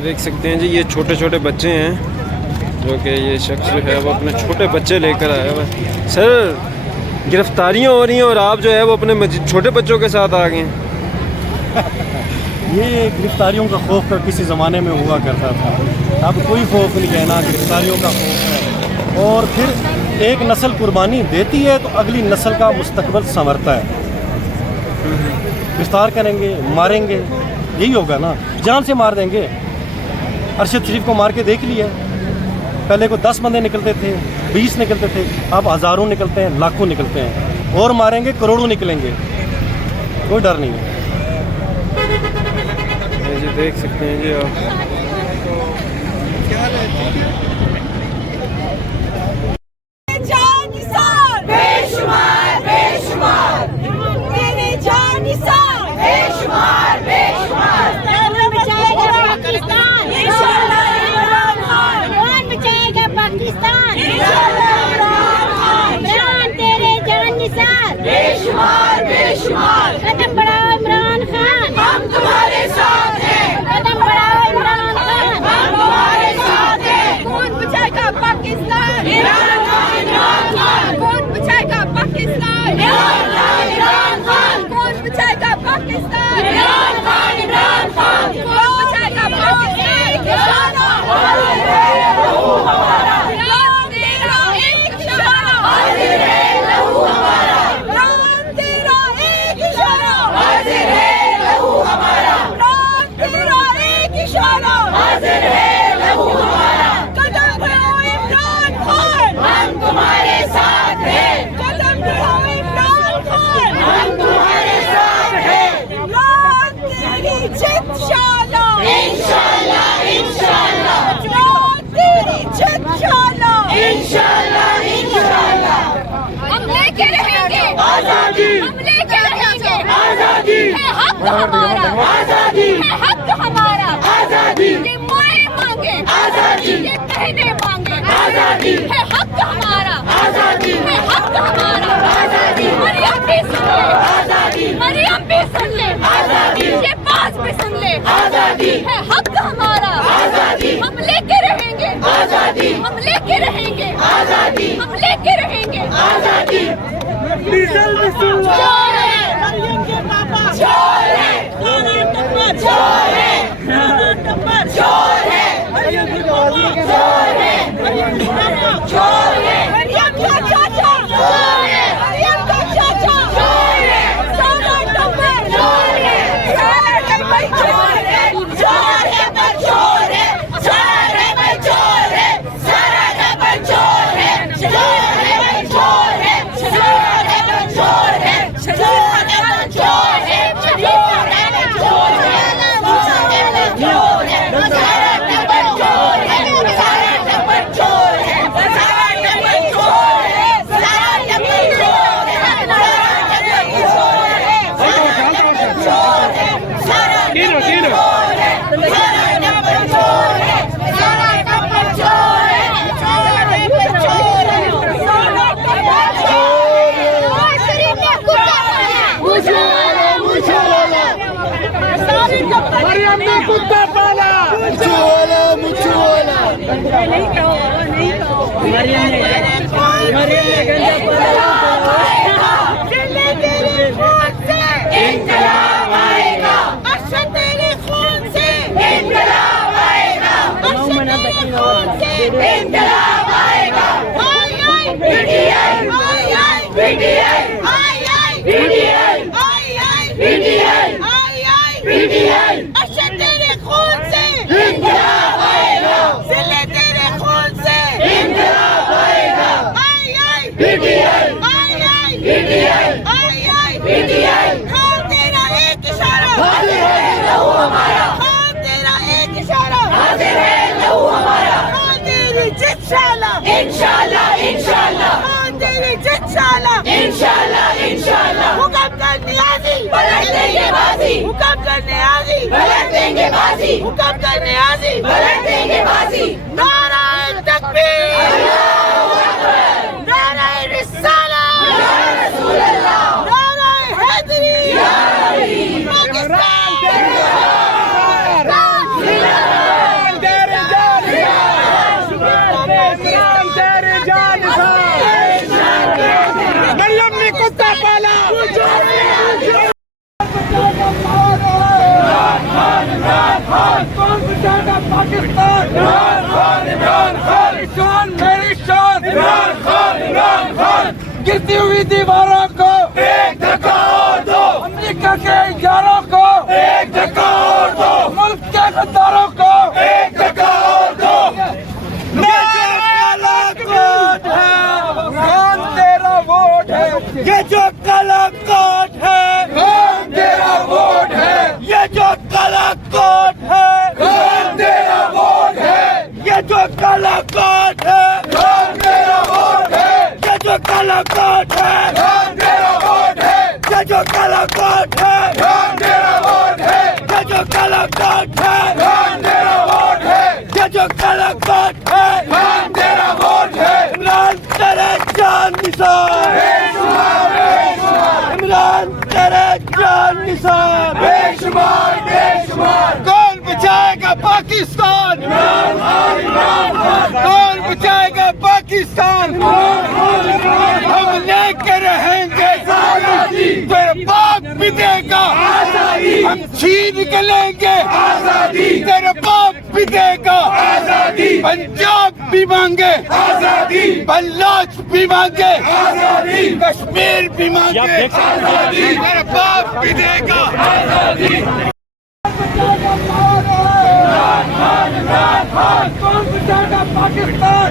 देख सकते हैं जी, ये छोटे छोटे बच्चे हैं जो कि ये शख्स जो है वो अपने छोटे बच्चे लेकर आया हुआ है। सर, गिरफ्तारियां हो रही हैं और आप जो है वो अपने छोटे बच्चों के साथ आ गए हैं। ये गिरफ्तारियों का खौफ का किसी ज़माने में हुआ करता था, अब कोई खौफ नहीं कहना, गिरफ्तारियों का खौफ है। और फिर एक नस्ल कुर्बानी देती है तो अगली नस्ल का मुस्तकबिल संवरता है। गिरफ्तार करेंगे, मारेंगे, यही होगा ना, जान से मार देंगे। अरशद शरीफ को मार के देख लिया, पहले को 10 बंदे निकलते थे, 20 निकलते थे, अब हज़ारों निकलते हैं, लाखों निकलते हैं, और मारेंगे करोड़ों निकलेंगे, कोई डर नहीं है। जी देख सकते हैं जी आप, बेशुमार बेशुमार कदम बढ़ाओ इमरान खान, हम तुम्हारे साथ हैं। कदम बढ़ाओ इमरान खान, हम तुम्हारे साथ हैं। कौन बचाएगा पाकिस्तान? इमरान खान, इमरान खान। कौन बचाएगा पाकिस्तान? इमरान खान, इमरान खान। कौन बचाएगा पाकिस्तान? इमरान खान, इमरान खान। कौन बचाएगा पाकिस्तान? इशारा हाजिर है लहू हमारा, तेरा एक इशारा हाजिर है लहू हमारा, हाजिर है लहू हमारा, तेरा एक इशारा हाजिर है लहू हमारा। कदम बढ़ाओ इमरान खान, हम तुम्हारे साथ हैं। कदम बढ़ाओ इमरान खान, हम तुम्हारे साथ हैं। रात तेरी जित इंशाल्लाह, इंशाल्लाह इंशाल्लाह। रात तेरी जित इंशाल्लाह, इंशाल्लाह इंशाल्लाह। हम लेके रहेंगे आजादी, हम लेके रहेंगे आजादी। है हक हमारा आजादी, है हक हमारा आजादी। ये माए मांगे आजादी, ये बहनें मांगे आजादी। है हक हमारा आजादी, है हक हमारा आजादी। मरियम भी सुन ले आजादी, मरियम भी सुन ले आजादी। ये बात भी सुन ले आजादी, है हक हमारा आजादी। हम लेके रहेंगे आजादी, हम लेके रहेंगे आजादी, हम लेके रहेंगे आजादी। डीजल भी सुन लो, मरियम के पापा चोर है, चोर है, चोर है, मरियम के पापा चोर है, मरियम के पापा चोर है, मरियम का चाचा चोर है, मरियम का चाचा चोर है, सारा टब्बर चोर है, सारा टब्बर चोर है, चोर है पर चोर है, चोर है पर चोर है, सारा टब्बर चोर है, चोर है पर चोर है, चोर है पर चोर है, चोर है पर चोर है, चोर है पर चोर है, चोर है पर चोर है, सारा टब्बर चोर है, सारा टब्बर चोर है, सारा टब्बर चोर है, सारा टब्बर चोर है, सारा टब्बर चोर है, सारा टब्बर चोर है, सारा टब्बर चोर है, सारा टब्बर चोर है, सारा टब्बर चोर है, सारा टब्बर चोर है, सारा टब्बर चोर है। और शरीफ ने कुत्ता पाला, मुझे वाला, मुझे वाला, सारे टब्बर मरियम ने कुत्ता पाला, मुझे वाला, मुझे वाला। नहीं कहो, नहीं कहो, मरियम ने गंजा पाला। चले तेरे खून से इंकलाब आएगा, अरशद तेरे खून से इंकलाब आएगा, अरशद तेरे खून से इंकलाब आएगा। आई आई पीटीआई, आई आई पीटीआई, आई आई पीटीआई, आई आई पीटीआई, आई आई पीटीआई। अरशद तेरे खून से इंकलाब आएगा, जिले तेरे खून से इंकलाब आएगा। आई आई पीटीआई, आई आई पीटीआई, आई आई पीटीआई। खान तेरा एक इशारा हाजिर है लहू हमारा, खान तेरा एक इशारा हाजिर है लहू हमारा। खान तेरी जित इंशाल्लाह, इंशाल्लाह इंशाल्लाह। खान तेरी जित इंशाल्लाह, इंशाल्लाह इंशाल्लाह। हुक्म करने आजी पलट देंगे बाजी, हुक्म करने आजी पलट देंगे बाजी, हुक्म करने आजी पलट देंगे बाजी। नाराए तकबीर, अल्लाहू अकबर, नाराए रिसालत, या रसूल अल्लाह, नाराए हैदरी, या अली, पाकिस्तान जिंदाबाद, जिंदाबाद। पाकिस्तान इमरान खान शान मेरी शान इमरान खान गिरती हुई दीवारों को एक धक्का और दो, अमेरिका के यारों को एक धक्का और दो, मुल्क के गद्दारों को एक धक्का और दो। खान तेरा वोट है, ये जो काला कोट है, खान तेरा वोट है, ये जो काला कोट है, खान तेरा वोट है, ये जो काला कोट है, खान तेरा वोट है, ये जो काला कोट है, खान तेरा वोट है, ये जो काला कोट है, खान तेरा वोट है, ये जो काला कोट है, खान तेरा वोट है, ये जो काला कोट है, खान तेरा वोट है। इमरान तेरे जान निसार, इमरान तेरे जान निसार, बेशुमार बेशुमार। कौन बचाएगा पाकिस्तान, कौन बचाएगा पाकिस्तान, हम लेके रहेंगे तेरे बाप भी देगा, हम छीन के लेंगे तेरे बाप भी देगा, पंजाब भी मांगे आजादी, बल्लोच भी मांगे आजादी, कश्मीर भी मांगे आजादी, तेरे बाप भी देगा आजादी। कौन बचाएगा पाकिस्तान,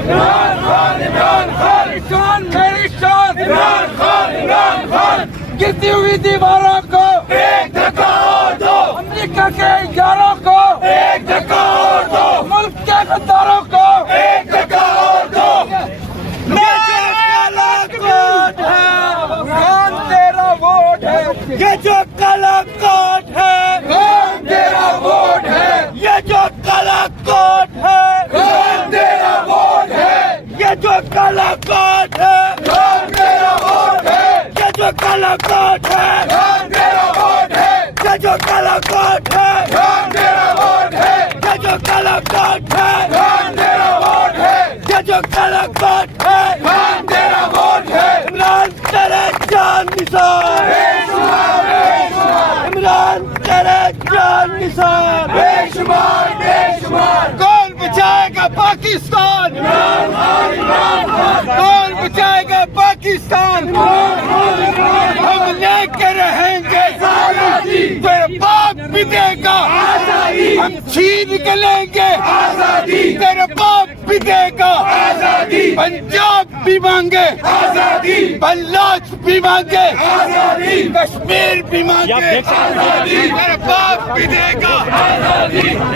इमरान खान शान मेरी शान इमरान खान गिरती हुई दीवारों को एक धक्का और दो, अमेरिका के यारों को एक धक्का और दो, मुल्क के गद्दारों को एक धक्का और दो। काला कोट है, खान तेरा वोट है, ये जो काला कोट है, खान तेरा वोट है, ये जो काला कोट है, खान तेरा वोट है, ये जो काला कोट है, खान तेरा वोट है, ये जो काला कोट है, खान तेरा वोट है, ये जो काला कोट है, खान तेरा वोट है, ये जो काला कोट है, खान तेरा वोट है, ये जो काला कोट है, खान तेरा वोट है। इमरान तेरे जान निसार, इमरान तेरे जान निसार, बेशुमार बेशुमार। कौन बचाएगा पाकिस्तान, कौन बचाएगा पाकिस्तान, हम लेके रहेंगे तेरे बाप भी देगा, हम छीन के लेंगे तेरे बाप भी देगा, पंजाब भी मांगे आजादी, बल्लोच भी मांगे आजादी, कश्मीर भी मांगे आजादी, तेरे बाप भी देगा आजादी।